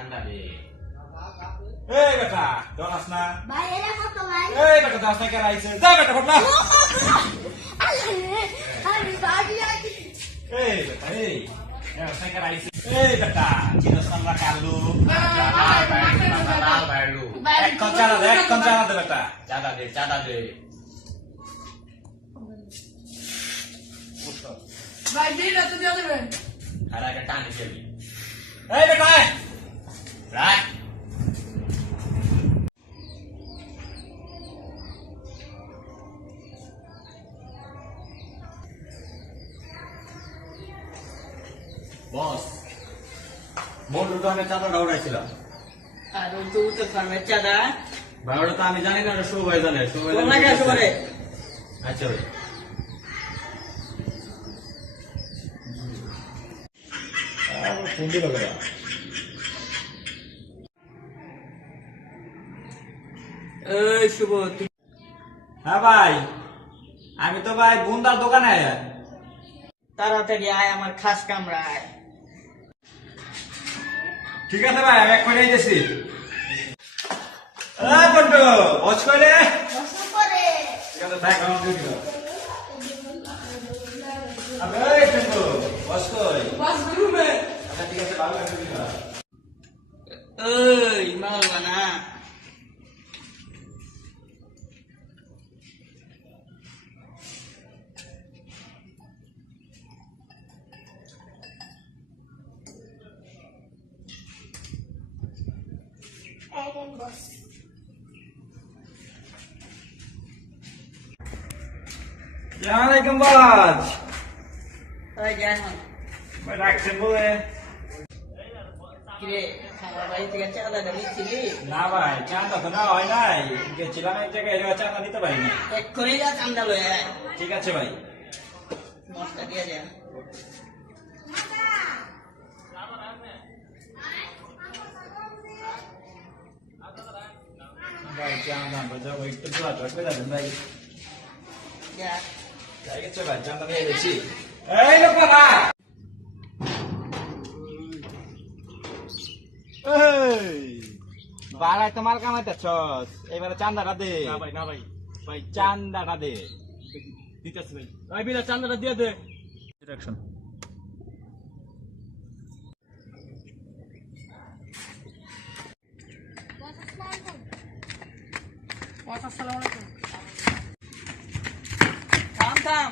চান্দা দে। এই বেটা দোনাস না ভাই এরা কত ভাই? এই বেটা দাস না কেন আইছে যা বেটা বটলা আমি বাড়ি আছি। এই বেটা এই দাস না কেন আইছে এই বেটা চিনস না কালু লাল বাইলু। এক কঞ্চারা দে বেটা চাঁদা দে। ভাই দিন তো দিয়ে দেবেন। আর একটা টানি খেলি। এই বেটা রাখ। বস মোট দোকানে চাঁদাটা উঠাইছিলাম। আর ওই তো উত্তর ফার্মের চাঁদা ভাই ওটা তো আমি জানি না, ওটা শুভ ভাই জানে। শুভ ভাই তোমরা কাছে করে আচ্ছা ভাই। ফোন দিল বেটা এই শুভ তুই হ্যাঁ ভাই আমি তো ভাই বুন্দার দোকানে তাড়াতাড়ি আয়, আমার খাস কামড়ায়। ঠিক আছে ভাই আমি এক মিনিট গেছি বন্ধু বস করে বসু করে ঠিক আছে দেখ আমার ডিউটি আবে এই বন্ধু বস কই বাথরুমে আচ্ছা ঠিক আছে ভালো করে দিবা এই মালবানা একদম বস। আসসালামু বাজ ওই জান ভাই রাখছেন বলে কিরে আমার বাড়ি থেকে চাঁদাটা নিচ্ছিলি? না ভাই চাঁদা তো না হয় নাই গেছিলাম এক জায়গায় এবার চাঁদা দিতে পারিনি এক্ষুনি যা চান্দা লয়ে আয়, ঠিক আছে ভাই মশটা দিয়ে যা। ভাই চাঁদা বাজাবো একটু দোয়া ধরবে যাবেন ভাই যা ঠিক আছে ভাই চাঁদা নিয়ে গেছি এই লোক না বাড়াই তোমার কামাইতেছস এবারে চান্দাটা দে না ভাই না ভাই ভাই চান্দাটা দে দিতেছি ভাই ভাই বিনা চান্দাটা দিয়ে দে। ডিরেকশন থাম থাম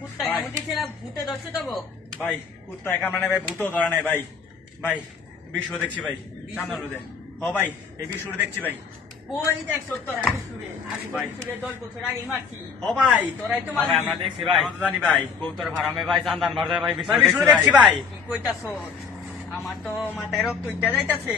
কুত্তা ভাই। মুদিছে না ভূতে ধরছে তবো? ভাই কুত্তায় কামড়া নেই ভাই ভূতও ধরা নাই ভাই ভাই বিশ্ব দেখছি ভাই চান্দা দে হ ভাই এই বিশ্বটা দেখছি ভাই ওই দেখ তোর আগে শুয়ে ভাই। 10 বছর আগে মারছি ও ভাই তোরাই তো ভাই মারবি। আমরা দেখছি ভাই আমরা তো জানি ভাই কৌতর ভাড়ামে ভাই চান্দান মারতে ভাই ভাই বিশ্বটা দেখছি ভাই কি কইতাছ? আমার তো মাথায় রক্ত উঠতে যাইতাছে।